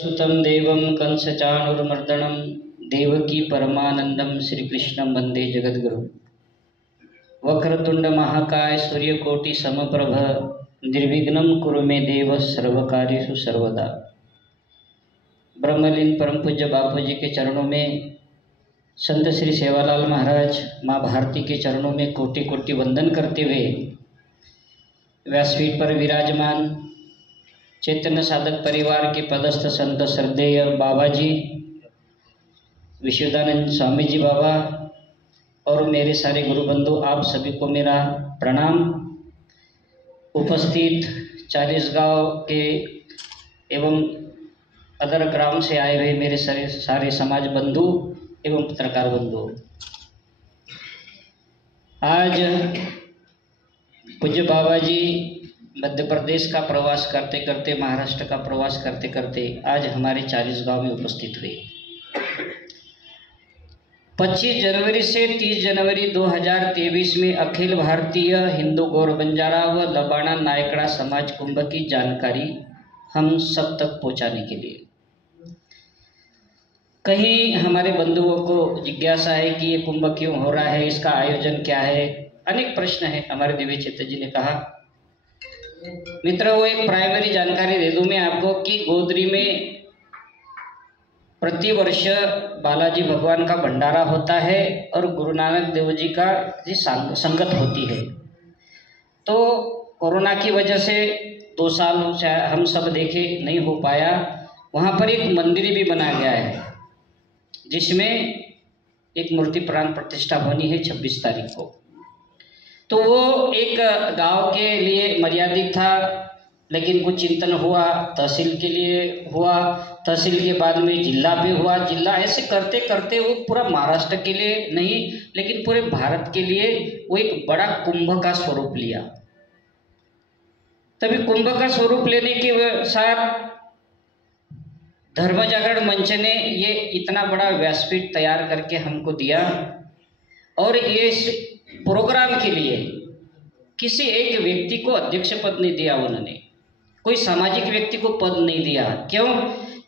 सुतं देवं कंसचाणूरमर्दनं देवकी परमानंदं श्रीकृष्णं वंदे जगद्गुरुं। वक्रतुंड महाकाय सूर्यकोटि समप्रभ निर्विघ्नं कुरु मे देव सर्वकार्येषु सर्वदा। ब्रह्मलीन परम पूज्य बापू जी के चरणों में, संत श्री सेवालाल महाराज माँ भारती के चरणों में कोटि कोटि वंदन करते हुए व्यासपीठ पर विराजमान चैतन्य साधक परिवार के पदस्थ संत श्रद्धेय बाबा जी, विशुद्धानंद स्वामी जी बाबा और मेरे सारे गुरु बंधु, आप सभी को मेरा प्रणाम। उपस्थित 40 गांव के एवं अदर ग्राम से आए हुए मेरे सारे समाज बंधु एवं पत्रकार बंधु, आज पूज्य बाबा जी मध्य प्रदेश का प्रवास करते करते, महाराष्ट्र का प्रवास करते करते आज हमारे 40 गांव में उपस्थित हुए। 25 जनवरी से 30 जनवरी 2023 में अखिल भारतीय हिंदू गौर बंजारा व लबाना नायकड़ा समाज कुंभ की जानकारी हम सब तक पहुंचाने के लिए, कहीं हमारे बंधुओं को जिज्ञासा है कि ये कुंभ क्यों हो रहा है, इसका आयोजन क्या है, अनेक प्रश्न है। हमारे दिव्य चेतन जी ने कहा, मित्रों वो एक प्राइमरी जानकारी दे दूं मैं आपको कि गोदरी में प्रतिवर्ष बालाजी भगवान का भंडारा होता है और गुरु नानक देव जी का संगत होती है। तो कोरोना की वजह से 2 साल से हम सब देखे नहीं हो पाया। वहाँ पर एक मंदिर भी बना गया है जिसमें एक मूर्ति प्राण प्रतिष्ठा होनी है 26 तारीख को। तो वो एक गांव के लिए मर्यादित था, लेकिन कुछ चिंतन हुआ, तहसील के लिए हुआ, तहसील के बाद में जिला पे हुआ, जिला ऐसे करते करते वो पूरा महाराष्ट्र के लिए नहीं लेकिन पूरे भारत के लिए वो एक बड़ा कुंभ का स्वरूप लिया। तभी कुंभ का स्वरूप लेने के साथ धर्म जागरण मंच ने ये इतना बड़ा व्यासपीठ तैयार करके हमको दिया और ये प्रोग्राम के लिए किसी एक व्यक्ति को अध्यक्ष पद नहीं दिया उन्होंने, कोई सामाजिक व्यक्ति को पद नहीं दिया। क्यों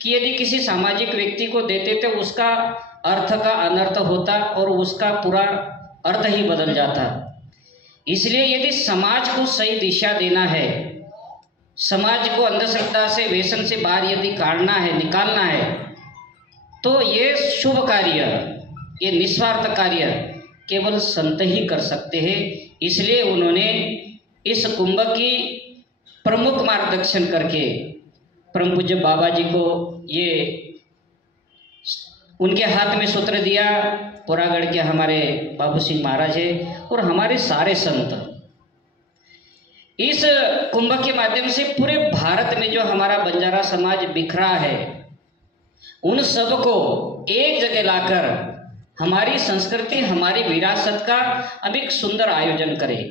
कि यदि किसी सामाजिक व्यक्ति को देते तो उसका अर्थ का अनर्थ होता और उसका पूरा अर्थ ही बदल जाता। इसलिए यदि समाज को सही दिशा देना है, समाज को अंधश्रद्धा से, व्यसन से बाहर यदि काटना है, निकालना है, तो ये शुभ कार्य, ये निस्वार्थ कार्य केवल संत ही कर सकते हैं। इसलिए उन्होंने इस कुंभ की प्रमुख मार्गदर्शन करके परम पूज्य बाबा जी को ये उनके हाथ में सूत्र दिया। पुरागढ़ के हमारे बाबू सिंह महाराज है और हमारे सारे संत इस कुंभ के माध्यम से पूरे भारत में जो हमारा बंजारा समाज बिखरा है, उन सबको एक जगह लाकर हमारी संस्कृति, हमारी विरासत का अब एक सुंदर आयोजन करें।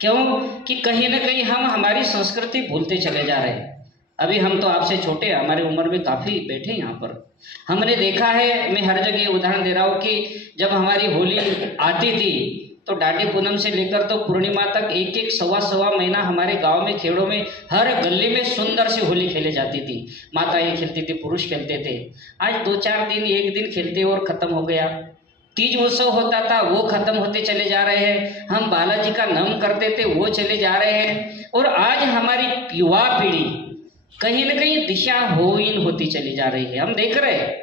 क्यों कि कहीं ना कहीं हम हमारी संस्कृति भूलते चले जा रहे हैं। अभी हम तो आपसे छोटे, हमारी उम्र में काफ़ी बैठे यहाँ पर, हमने देखा है, मैं हर जगह उदाहरण दे रहा हूँ कि जब हमारी होली आती थी तो डाढ़ी पूनम से लेकर तो पूर्णिमा तक एक सवा महीना हमारे गांव में, खेड़ों में, हर गली में सुंदर सी होली खेली जाती थी। माताएं खेलती थी, पुरुष खेलते थे। आज 2-4 दिन, एक दिन खेलते और ख़त्म हो गया। तीज उत्सव होता था, वो खत्म होते चले जा रहे हैं। हम बालाजी का नाम करते थे, वो चले जा रहे हैं। और आज हमारी युवा पीढ़ी कहीं न कहीं दिशाहीन होती चली जा रही है, हम देख रहे हैं।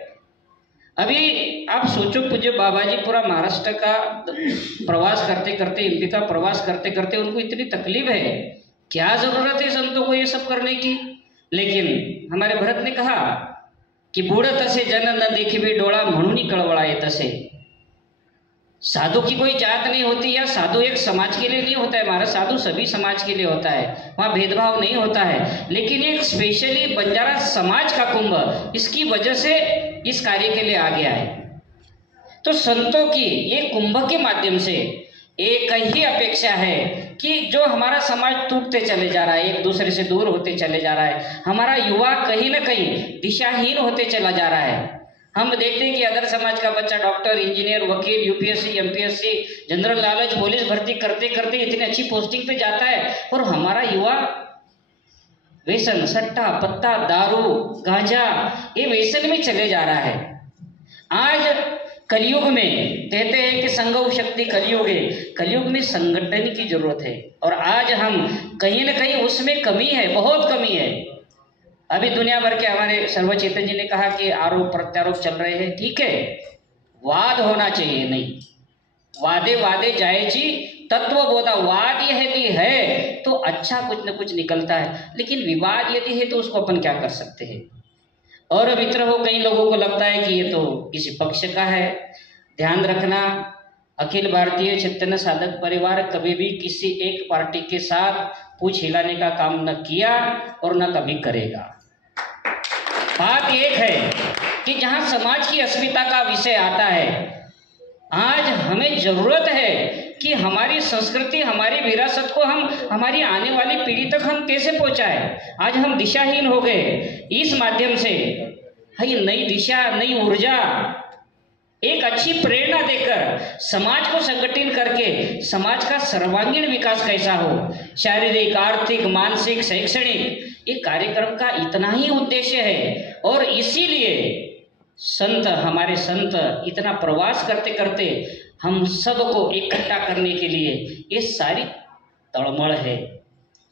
अभी आप सोचो, पूज्य बाबा जी पूरा महाराष्ट्र का प्रवास करते करते, एमपी का प्रवास करते करते उनको इतनी तकलीफ है, क्या जरूरत है संतों को ये सब करने की। लेकिन हमारे भरत ने कहा कि बूढ़ तसे जन न देखिबे डोळा म्हणून कळवळाए तसे। साधु की कोई जात नहीं होती, या साधु एक समाज के लिए नहीं होता है महाराज, साधु सभी समाज के लिए होता है, वहाँ भेदभाव नहीं होता है। लेकिन एक स्पेशली बंजारा समाज का कुंभ इसकी वजह से इस कार्य के लिए आ गया है। तो संतों की ये कुंभ के माध्यम से एक ही अपेक्षा है कि जो हमारा समाज टूटते चले जा रहा है, एक दूसरे से दूर होते चले जा रहा है, हमारा युवा कहीं ना कहीं दिशाहीन होते चला जा रहा है। हम देखते हैं कि अदर समाज का बच्चा डॉक्टर, इंजीनियर, वकील, UPSC, MPSC, general knowledge, police भर्ती करते करते इतनी अच्छी पोस्टिंग पे जाता है, और हमारा युवा व्यसन, सट्टा, पत्ता, दारू, गांजा, ये व्यसन में चले जा रहा है। आज कलयुग में कहते हैं कि संघ शक्ति कलयुग है, कलयुग में संगठन की जरूरत है, और आज हम कहीं ना कहीं उसमें कमी है, बहुत कमी है। अभी दुनिया भर के हमारे सर्वचेतन जी ने कहा कि आरोप प्रत्यारोप चल रहे हैं, ठीक है, वाद होना चाहिए, नहीं वादे वादे जायची तत्व बोधा, वाद यदि है तो अच्छा कुछ न कुछ निकलता है, लेकिन विवाद यदि है तो उसको अपन क्या कर सकते हैं। और मित्र हो, कई लोगों को लगता है कि ये तो किसी पक्ष का है। ध्यान रखना, अखिल भारतीय चैतन्य साधक परिवार कभी भी किसी एक पार्टी के साथ पूछ हिलाने का काम न किया और न कभी करेगा। बात एक है कि जहां समाज की अस्मिता का विषय आता है, आज हमें जरूरत है कि हमारी संस्कृति, हमारी विरासत को हम हमारी आने वाली पीढ़ी तक हम कैसे पहुंचाएं। आज हम दिशाहीन हो गए, इस माध्यम से है नई दिशा, नई ऊर्जा, एक अच्छी प्रेरणा देकर समाज को संगठित करके समाज का सर्वांगीण विकास कैसा हो, शारीरिक, आर्थिक, मानसिक, शैक्षणिक, ये कार्यक्रम का इतना ही उद्देश्य है। और इसीलिए संत, हमारे संत इतना प्रवास करते करते हम सबको इकट्ठा करने के लिए ये सारी तड़मड़ है।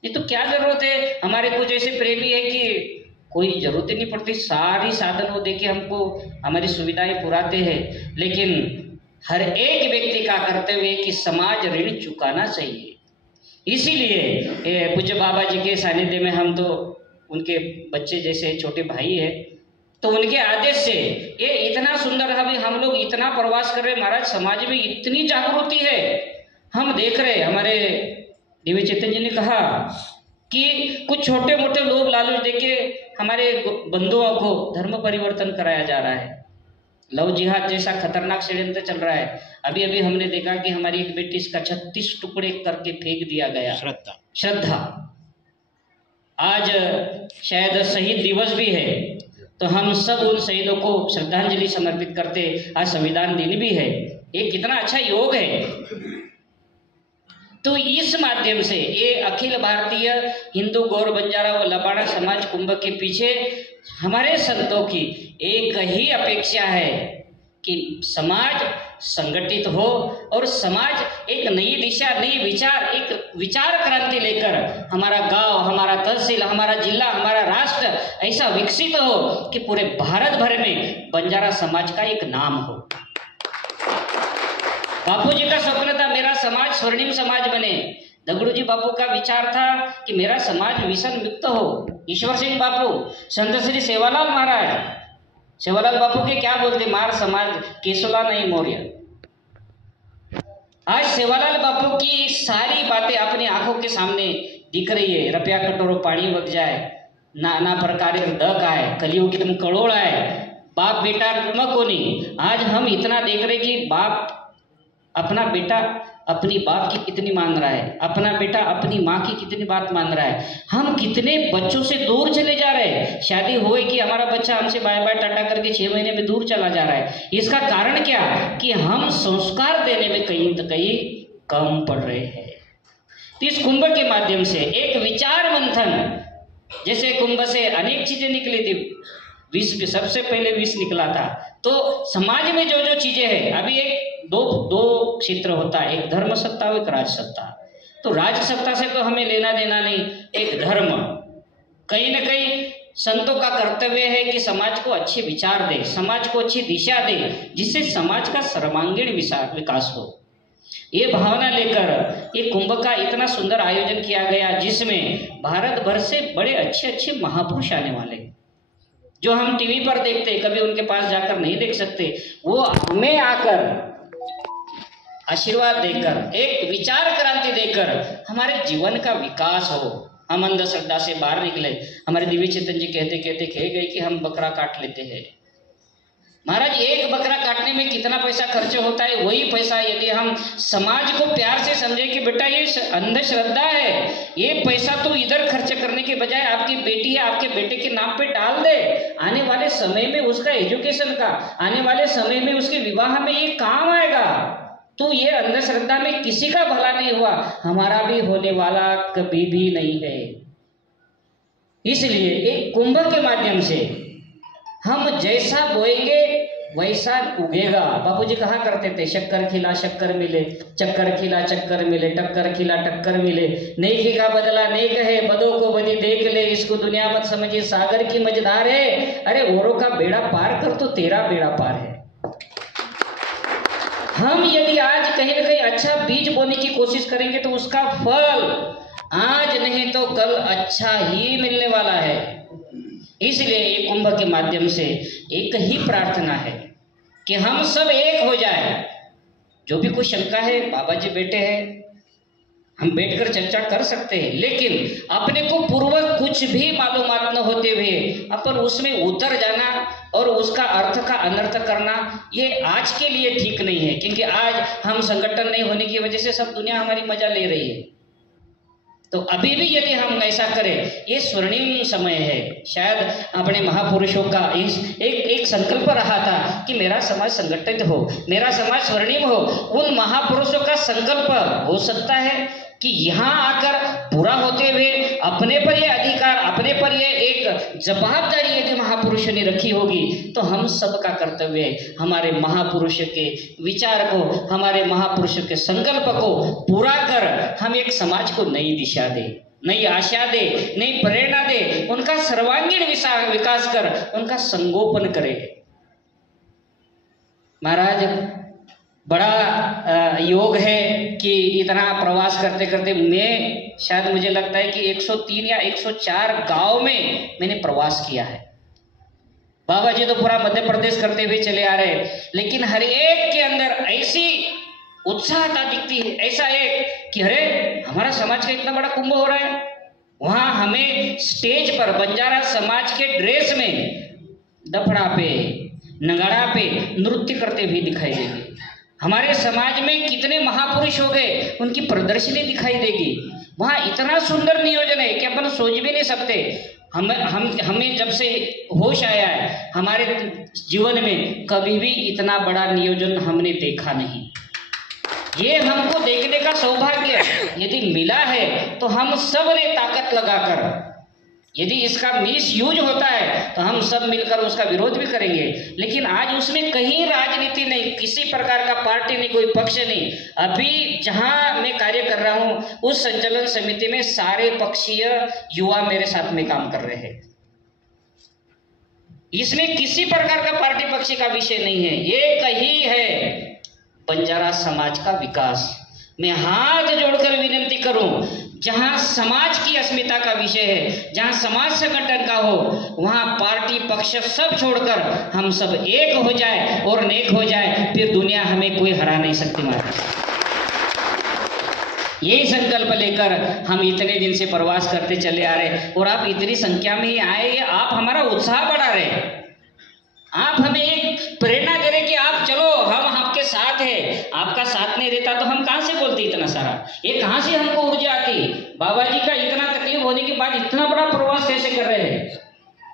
ये तो क्या जरूरत है, हमारे कुछ ऐसे प्रेमी है कि कोई जरूरत ही नहीं पड़ती, सारी साधन वो देके हमको हमारी सुविधाएं पुराते हैं, लेकिन हर एक व्यक्ति का कर्तव्य है कि समाज ऋण चुकाना चाहिए। इसीलिए पूज्य बाबा जी के सानिध्य में हम तो उनके बच्चे जैसे छोटे भाई है, तो उनके आदेश से ये इतना सुंदर, अभी हम लोग इतना प्रवास कर रहे हैं महाराज, समाज में इतनी जागृति है। हम देख रहे, हमारे दिव्य चेतन जी ने कहा कि कुछ छोटे मोटे लोग लालच देके हमारे बंधुओं को धर्म परिवर्तन कराया जा रहा है। लव जिहाद जैसा खतरनाक षड्यंत्र चल रहा है। अभी अभी हमने देखा कि हमारी एक बेटी इसका 36 टुकड़े करके फेंक दिया गया। श्रद्धा। आज शायद शहीद दिवस भी है, तो हम सब उन शहीदों को श्रद्धांजलि समर्पित करते। आज संविधान दिन भी है, ये कितना अच्छा योग है। तो इस माध्यम से ये अखिल भारतीय हिंदू गौर बंजारा व लबाड़ा समाज कुंभ के पीछे हमारे संतों की एक ही अपेक्षा है कि समाज संगठित हो और समाज एक नई दिशा, नई विचार, एक विचार क्रांति लेकर हमारा गांव, हमारा तहसील, हमारा जिला, हमारा राष्ट्र ऐसा विकसित हो कि पूरे भारत भर में बंजारा समाज का एक नाम हो। बापू जी का स्वप्न था मेरा समाज स्वर्णिम समाज बने। दगड़ू जी बापू का विचार था कि मेरा समाज व्यसन मुक्त हो। ईश्वर सिंह बापू, संत श्री सेवालाल महाराज, सेवालाल बापू के क्या बोलते, मार समाज केसोला नहीं मौर्य। आज सेवालाल बापू की सारी बातें अपनी आंखों के सामने दिख रही है। रपिया कटोरो पानी बग जाए, नाना प्रकार दक आए, कलियुग की तुम कड़ोड़ आए, बाप बेटा तुम कोनी। आज हम इतना देख रहे कि बाप अपना बेटा अपनी बाप की कितनी मान रहा है, अपना बेटा अपनी माँ की कितनी बात मान रहा है। हम कितने बच्चों से दूर चले जा रहे हैं। शादी हुए कि हमारा बच्चा हमसे बाय बाय टाटा करके 6 महीने में दूर चला जा रहा है। इसका कारण क्या कि हम संस्कार देने में कहीं न कहीं कम पड़ रहे हैं। तो इस कुंभ के माध्यम से एक विचार मंथन, जैसे कुंभ से अनेक चीजें निकली थी, विष सबसे पहले विष निकला था। तो समाज में जो जो चीजें हैं, अभी एक दो क्षेत्र होता है, एक धर्म सत्ता और एक राज सत्ता। तो राज सत्ता से तो हमें लेना देना नहीं, एक धर्म। कहीं न कहीं संतों का कर्तव्य है कि समाज को अच्छे विचार दे, समाज को अच्छी दिशा दे, जिससे समाज का सर्वांगीण विकास हो। ये भावना लेकर ये कुंभ का इतना सुंदर आयोजन किया गया, जिसमें भारत भर से बड़े अच्छे अच्छे महापुरुष आने वाले, जो हम टीवी पर देखते, कभी उनके पास जाकर नहीं देख सकते, वो हमें आकर आशीर्वाद देकर, एक विचार क्रांति देकर हमारे जीवन का विकास हो। हम अंधश्रद्धा से बाहर निकले। हमारे दिव्य चेतन जी कहते कहते कह गए कि हम बकरा काट लेते हैं। महाराज, एक बकरा काटने में कितना पैसा खर्च होता है, वही पैसा यदि हम समाज को प्यार से समझे कि बेटा ये अंधश्रद्धा है, ये पैसा तो इधर खर्च करने के बजाय आपकी बेटी है, आपके बेटे के नाम पे डाल दे, आने वाले समय में उसका एजुकेशन का, आने वाले समय में उसके विवाह में ये काम आएगा। तो ये अंधश्रद्धा में किसी का भला नहीं हुआ, हमारा भी होने वाला कभी भी नहीं है। इसलिए एक कुंभ के माध्यम से हम जैसा बोएंगे वैसा उगेगा। बापूजी कहा करते थे, शक्कर खिला शक्कर मिले, चक्कर खिला चक्कर मिले, टक्कर खिला टक्कर मिले, नेकी का बदला नेक है, बदों को बदी देख ले, इसको दुनिया मत समझिए सागर की मझधार है। अरे औरों का बेड़ा पार कर तो तेरा बेड़ा पार है। हम यदि आज कहीं ना कहीं अच्छा बीज बोने की कोशिश करेंगे तो उसका फल आज नहीं तो कल अच्छा ही मिलने वाला है। इसलिए ये कुंभ के माध्यम से एक ही प्रार्थना है कि हम सब एक हो जाए। जो भी कोई शंका है, बाबा जी बैठे हैं, हम बैठकर चर्चा कर सकते हैं, लेकिन अपने को पूर्वक कुछ भी मालूमात न होते हुए अपन उसमें उतर जाना और उसका अर्थ का अनर्थ करना, ये आज के लिए ठीक नहीं है। क्योंकि आज हम संगठन नहीं होने की वजह से सब दुनिया हमारी मजा ले रही है। तो अभी भी यदि हम ऐसा करें, ये स्वर्णिम समय है। शायद अपने महापुरुषों का एक संकल्प रहा था कि मेरा समाज संगठित हो, मेरा समाज स्वर्णिम हो। उन महापुरुषों का संकल्प हो सकता है कि यहाँ आकर पूरा होते हुए अपने पर ये अधिकार, अपने पर ये एक जवाबदारी यदि महापुरुषों ने रखी होगी तो हम सबका कर्तव्य है हमारे महापुरुष के विचार को, हमारे महापुरुष के संकल्प को पूरा कर हम एक समाज को नई दिशा दे, नई आशा दे, नई प्रेरणा दे, उनका सर्वांगीण विकास कर उनका संगोपन करे। महाराज बड़ा योग है कि इतना प्रवास करते करते मैं शायद मुझे लगता है कि 103 या 104 गांव में मैंने प्रवास किया है। बाबा जी तो पूरा मध्य प्रदेश करते हुए चले आ रहे हैं, लेकिन हर एक के अंदर ऐसी उत्साहता दिखती है, ऐसा एक कि अरे हमारा समाज का इतना बड़ा कुंभ हो रहा है। वहां हमें स्टेज पर बंजारा समाज के ड्रेस में दफड़ा पे नगाड़ा पे नृत्य करते हुए दिखाई देंगे। हमारे समाज में कितने महापुरुष हो गए, उनकी प्रदर्शनी दिखाई देगी। वहाँ इतना सुंदर नियोजन है कि अपन सोच भी नहीं सकते। हमें जब से होश आया है हमारे जीवन में कभी भी इतना बड़ा नियोजन हमने देखा नहीं। ये हमको देखने का सौभाग्य यदि मिला है तो हम सब ने ताकत लगाकर, यदि इसका मिस यूज होता है तो हम सब मिलकर उसका विरोध भी करेंगे। लेकिन आज उसमें कहीं राजनीति नहीं, किसी प्रकार का पार्टी नहीं, कोई पक्ष नहीं। अभी जहां मैं कार्य कर रहा हूं उस संचालन समिति में सारे पक्षीय युवा मेरे साथ में काम कर रहे हैं। इसमें किसी प्रकार का पार्टी पक्ष का विषय नहीं है, एक ही है बंजारा समाज का विकास। मैं हाथ जोड़कर विनती करूं, जहां समाज की अस्मिता का विषय है, जहां समाज संगठन का हो, वहां पार्टी पक्ष सब छोड़कर हम सब एक हो जाए और नेक हो जाए, फिर दुनिया हमें कोई हरा नहीं सकती। महाराज यही संकल्प लेकर हम इतने दिन से प्रवास करते चले आ रहे और आप इतनी संख्या में ही आए, आप हमारा उत्साह बढ़ा रहे, आप हमें एक प्रेरणा दे रहे कि आप चलो, हम आपके साथ है। आपका साथ नहीं रहता तो हम कहां से बोलते इतना सारा, ये कहां से हमको ऊर्जा आती। बाबा जी का इतना तकलीफ होने के बाद इतना बड़ा प्रवास कैसे कर रहे हैं,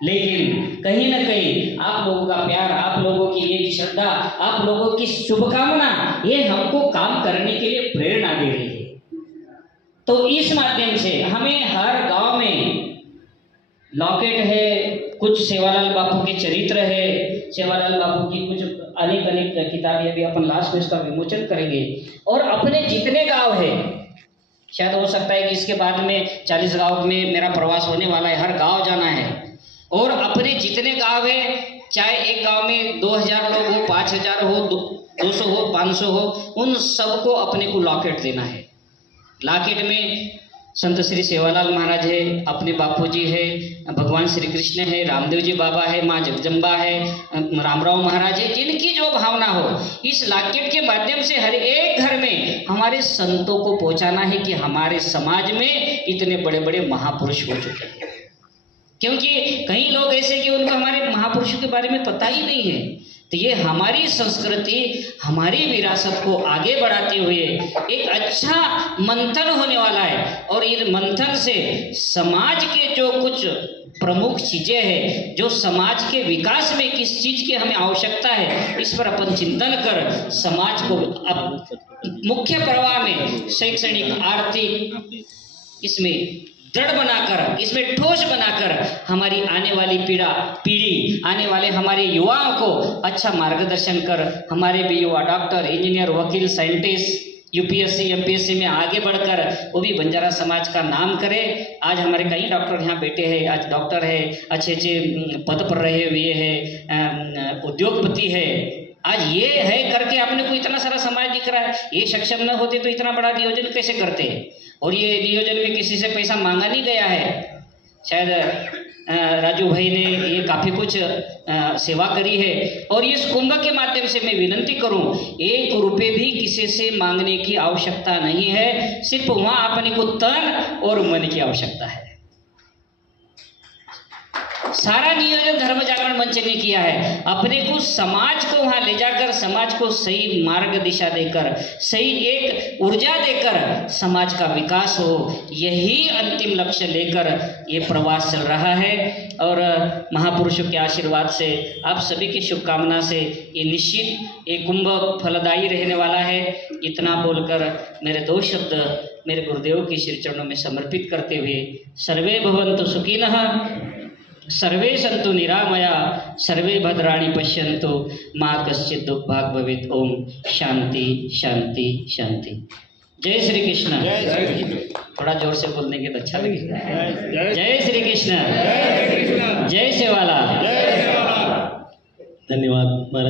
लेकिन कहीं ना कहीं आप लोगों का प्यार, आप लोगों की ये श्रद्धा, आप लोगों की शुभकामना, ये हमको काम करने के लिए प्रेरणा दे रही है। तो इस माध्यम से हमें हर गांव में लॉकेट है, कुछ सेवालाल बापू के चरित्र है, सेवालाल बापू की कुछ अनेक किताबें अभी अपन लास्ट में इसका विमोचन करेंगे। और अपने जितने गांव है, शायद हो सकता है कि इसके बाद में 40 गांव में मेरा प्रवास होने वाला है, हर गांव जाना है। और अपने जितने गांव है, चाहे एक गांव में 2000 लोग हो, 5000 हो, 200 हो, 500 हो, उन सबको अपने को लॉकेट देना है। लॉकेट में संत श्री सेवालाल महाराज है, अपने बापूजी है, भगवान श्री कृष्ण है, रामदेव जी बाबा है, माँ जगदम्बा है, रामराव महाराज है, जिनकी जो भावना हो, इस लॉकेट के माध्यम से हर एक घर में हमारे संतों को पहुंचाना है कि हमारे समाज में इतने बड़े बड़े महापुरुष हो चुके हैं। क्योंकि कई लोग ऐसे कि उनको हमारे महापुरुषों के बारे में पता ही नहीं है। तो ये हमारी संस्कृति, हमारी विरासत को आगे बढ़ाते हुए एक अच्छा मंथन होने वाला है। और इन मंथन से समाज के जो कुछ प्रमुख चीजें हैं, जो समाज के विकास में किस चीज की हमें आवश्यकता है, इस पर अपन चिंतन कर समाज को अब मुख्य प्रवाह में शैक्षणिक, आर्थिक, इसमें दृढ़ बनाकर, इसमें ठोस बनाकर हमारी आने वाली पीढ़ी, आने वाले हमारे युवाओं को अच्छा मार्गदर्शन कर हमारे भी युवा डॉक्टर, इंजीनियर, वकील, साइंटिस्ट, यूपीएससी, एमपीएससी में आगे बढ़कर वो भी बंजारा समाज का नाम करे। आज हमारे कई डॉक्टर यहाँ बैठे हैं, आज डॉक्टर है, अच्छे अच्छे पद पर रहे हुए हैं, उद्योगपति है। आज ये है करके अपने को इतना सारा समाज दिख रहा है। ये सक्षम न होते तो इतना बड़ा नियोजन कैसे करते? और ये नियोजन में किसी से पैसा मांगा नहीं गया है। शायद राजू भाई ने ये काफ़ी कुछ सेवा करी है। और इस कुंभ के माध्यम से मैं विनंती करूं, 1 रुपये भी किसी से मांगने की आवश्यकता नहीं है, सिर्फ वहाँ अपने को तन और मन की आवश्यकता है। सारा नियोजन धर्म जागरण मंच ने किया है। अपने को समाज को वहां ले जाकर, समाज को सही मार्ग दिशा देकर, सही एक ऊर्जा देकर समाज का विकास हो, यही अंतिम लक्ष्य लेकर ये प्रवास चल रहा है। और महापुरुषों के आशीर्वाद से, आप सभी की शुभकामना से ये निश्चित ये कुंभ फलदायी रहने वाला है। इतना बोलकर मेरे 2 शब्द मेरे गुरुदेव की श्री चरणों में समर्पित करते हुए, सर्वे भवन्तु सुखिनः, सर्वे सन्तु निरामया, सर्वे भद्राणि पश्यन्तु, मा कश्चित् दुःखभाग् भवेत्। ओम शांति शांति शांति। जय श्री कृष्ण। थोड़ा जोर से बोलने के तो अच्छा लगेगा। जय श्री कृष्ण, जय सेवालाल। धन्यवाद महाराज।